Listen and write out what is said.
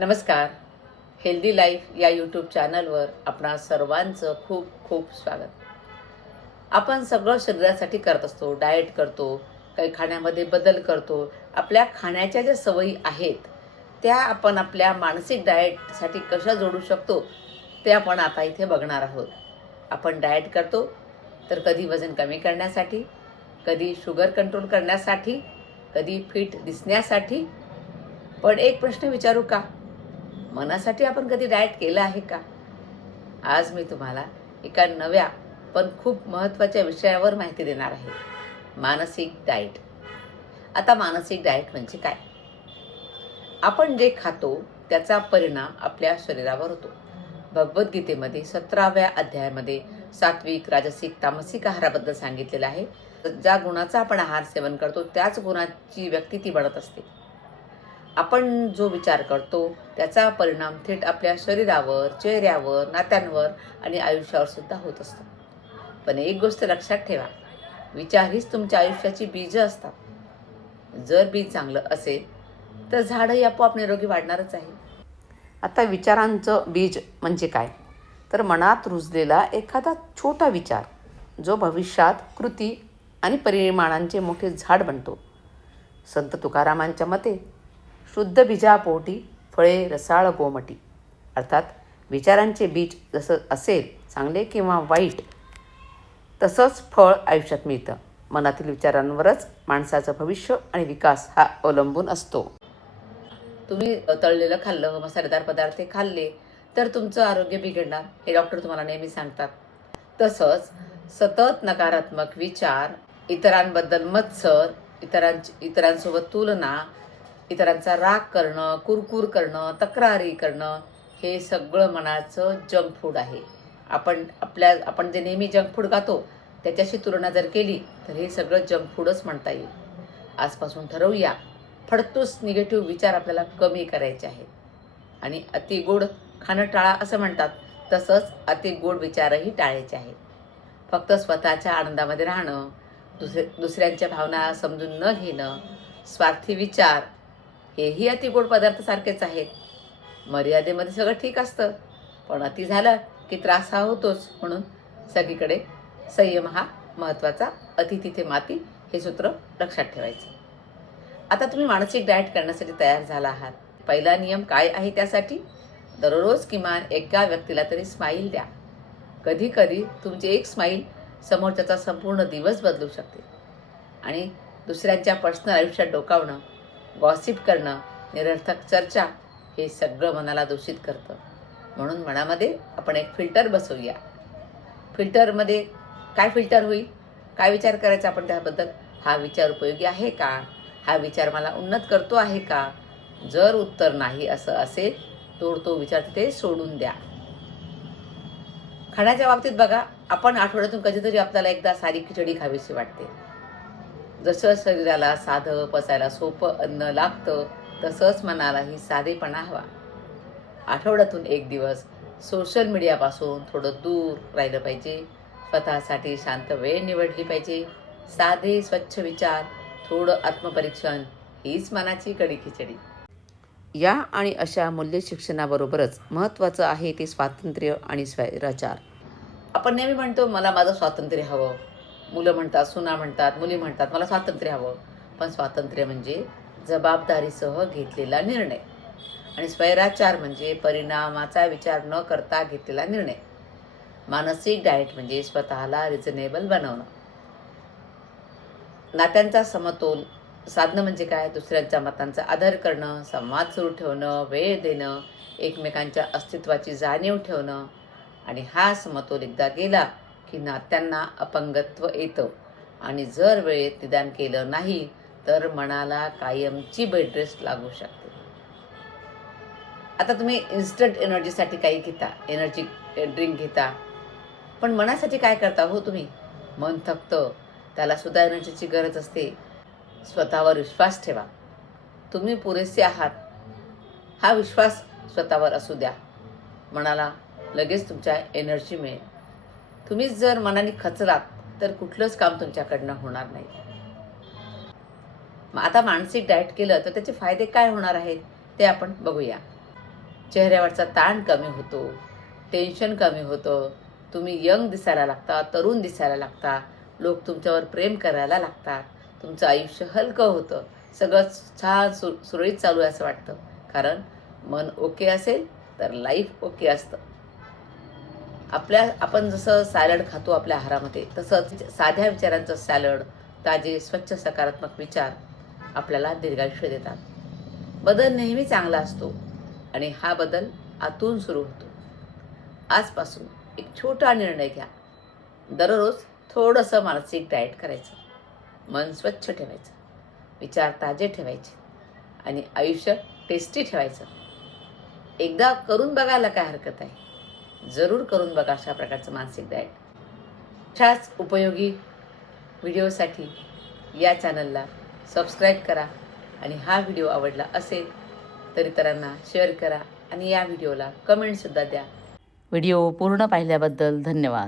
नमस्कार. Healthy life या YouTube चॅनलवर आपणा सर्वांचं खूप खूप स्वागत. आपण सगळं शरीरासाठी करत असतो, डाएट करतो, काही खाण्यामध्ये बदल करतो. आपल्या खाण्याच्या ज्या सवयी आहेत त्या आपण आपल्या मानसिक डाएटसाठी कशा जोडू शकतो ते आपण आता इथे बघणार आहोत. आपण डाएट करतो तर कधी वजन कमी करण्यासाठी, कधी शुगर कंट्रोल करण्यासाठी, कधी फिट दिसण्यासाठी. पण एक प्रश्न विचारू का? मनासाठी आपण कधी डाएट केलं आहे का? आज मी तुम्हाला एका नव्या पण खूप महत्त्वाच्या विषयावर माहिती देणार आहे. मानसिक डाएट. आता मानसिक डाएट म्हणजे काय? आपण जे खातो त्याचा परिणाम आपल्या शरीरावर होतो. भगवद्गीतेमध्ये 17व्या अध्यायामध्ये सात्विक, राजसिक, तामसिक आहाराबद्दल सांगितलेलं आहे. ज्या गुणाचा आपण आहार सेवन करतो त्याच गुणाची व्यक्ती ती बनत असते. आपण जो विचार करतो त्याचा परिणाम थेट आपल्या शरीरावर, चेहऱ्यावर, नात्यांवर आणि आयुष्यावर सुद्धा होत असतो. पण एक गोष्ट लक्षात ठेवा, विचार हीच तुमच्या आयुष्याची बीजं असतात. जर बीज चांगलं असेल तर झाडही आपोआप निरोगी वाढणारच आहे. आता विचारांचं बीज म्हणजे काय? तर मनात रुजलेला एखादा छोटा विचार जो भविष्यात कृती आणि परिमाणांचे मोठे झाड बनतो. संत तुकारामांच्या मते शुद्ध बीजापोटी फळे रसाळ गोमटी. अर्थात विचारांचे बीज जसं असेल चांगले किंवा वाईट तसंच फळ आयुष्यात मिळतं. मनातील विचारांवरच माणसाचं भविष्य आणि विकास हा अवलंबून असतो. तुम्ही तळलेलं खाल्लं, मसालेदार पदार्थ खाल्ले तर तुमचं आरोग्य बिघडणार हे डॉक्टर तुम्हाला नेहमी सांगतात. तसंच सतत नकारात्मक विचार, इतरांबद्दल मत्सर, इतरांसोबत तुलना, इतरांचा राग करणं, कुरकुर करणं, तक्रारी करणं हे सगळं मनाचं जंक फूड आहे. आपण जे नेहमी जंक फूड खातो त्याच्याशी तुलना जर केली तर हे सगळं जंक फूडच म्हणता येईल. आजपासून ठरवूया, फडतूस निगेटिव्ह विचार आपल्याला कमी करायचे आहेत. आणि अति गोड खाणं टाळा असं म्हणतात, तसंच अति गोड विचारही टाळायचे आहेत. फक्त स्वतःच्या आनंदामध्ये राहणं, दुसऱ्यांच्या भावना समजून न घेणं, स्वार्थी विचार हेही अति गोड पदार्थ सारखेच आहेत. मर्यादेमध्ये सगळं ठीक असतं, पण अति झालं की त्रास हा होतोच. म्हणून सगळीकडे संयम हा महत्त्वाचा. अति तिथे माती हे सूत्र लक्षात ठेवायचं. आता तुम्ही मानसिक डाएट करण्यासाठी तयार झाला आहात. पहिला नियम काय आहे त्यासाठी? दररोज किमान एका व्यक्तीला तरी स्माईल द्या. कधी कधी तुमची एक स्माईल समोरच्याचा संपूर्ण दिवस बदलू शकते. आणि दुसऱ्यांच्या पर्सनल आयुष्यात डोकावणं, गॉसिप करणं, निरर्थक चर्चा हे सगळं मनाला दूषित करतं. म्हणून मनामध्ये आपण एक फिल्टर बसवूया. फिल्टरमध्ये काय फिल्टर होईल? काय विचार करायचा आपण त्याबद्दल? हा विचार उपयोगी आहे का? हा विचार मला उन्नत करतो आहे का? जर उत्तर नाही असं असेल तर तो विचार तिथे सोडून द्या. खाण्याच्या बाबतीत बघा, आपण आठवड्यातून कधीतरी आपल्याला एकदा सारी खिचडी खावीशी वाटते. जसं शरीराला साधं पचायला सोपं अन्न लागतं तसंच मनालाही साधेपणा हवा. आठवड्यातून एक दिवस सोशल मीडियापासून थोडं दूर राहिलं पाहिजे. स्वतःसाठी शांत वेळ निवडली पाहिजे. साधे स्वच्छ विचार, थोडं आत्मपरीक्षण हीच मनाची कडी खिचडी. या आणि अशा मूल्य शिक्षणाबरोबरच महत्त्वाचं आहे ते स्वातंत्र्य आणि स्वैराचार. आपण नेहमी म्हणतो मला माझं स्वातंत्र्य हवं. मुलं म्हणतात, सुना म्हणतात, मुली म्हणतात मला स्वातंत्र्य हवं. पण स्वातंत्र्य म्हणजे जबाबदारीसह घेतलेला निर्णय. आणि स्वैराचार म्हणजे परिणामाचा विचार न करता घेतलेला निर्णय. मानसिक डाएट म्हणजे स्वतःला रिझनेबल बनवणं. नात्यांचा समतोल साधणं म्हणजे काय? दुसऱ्यांच्या मतांचा आदर करणं, संवाद सुरू ठेवणं, वेळ देणं, एकमेकांच्या अस्तित्वाची जाणीव ठेवणं. आणि हा समतोल एकदा गेला की नात्यांना अपंगत्व येतं. आणि जर वेळेत निदान केलं नाही तर मनाला कायमची बेड रेस्ट लागू शकते. आता तुम्ही इन्स्टंट एनर्जीसाठी काही घेता, एनर्जी ड्रिंक घेता, पण मनासाठी काय करता हो तुम्ही? मन थकतं, त्याला सुद्धा एनर्जीची गरज असते. स्वतःवर विश्वास ठेवा. तुम्ही पुरेसे आहात हा विश्वास स्वतःवर असू द्या. मनाला लगेच तुमच्या एनर्जी मिळेल. तुम्हीच जर मनाने खचलात तर कुठलंच काम तुमच्याकडनं होणार नाही. आता मानसिक डाएट केलं तर त्याचे फायदे काय होणार आहेत ते आपण बघूया. चेहऱ्यावरचा ताण कमी होतो, टेन्शन कमी होतं, तुम्ही यंग दिसायला लागता, तरुण दिसायला लागता, लोक तुमच्यावर प्रेम करायला लागतात, तुमचं आयुष्य हलकं होतं, सगळं छान सुरळीत चालू आहे असं वाटतं. कारण मन ओके असेल तर लाईफ ओके असतं. आपण जसं सॅलड खातो आपल्या आहारामध्ये, तसंच साध्या विचारांचं सॅलड, ताजे स्वच्छ सकारात्मक विचार आपल्याला दीर्घायुष्य देतात. बदल नेहमी चांगला असतो आणि हा बदल आतून सुरू होतो. आजपासून एक छोटा निर्णय घ्या. दररोज थोडंसं मानसिक डाएट करायचं, मन स्वच्छ ठेवायचं, विचार ताजे ठेवायचे आणि आयुष्य टेस्टी ठेवायचं. एकदा करून बघायला काय हरकत आहे. जरूर करून बघा अशा प्रकारचं मानसिक डाएट. अशाच उपयोगी व्हिडिओसाठी या चॅनलला सबस्क्राईब करा आणि हा व्हिडिओ आवडला असेल तर इतरांना शेअर करा आणि या व्हिडिओला कमेंटसुद्धा द्या. व्हिडिओ पूर्ण पाहिल्याबद्दल धन्यवाद.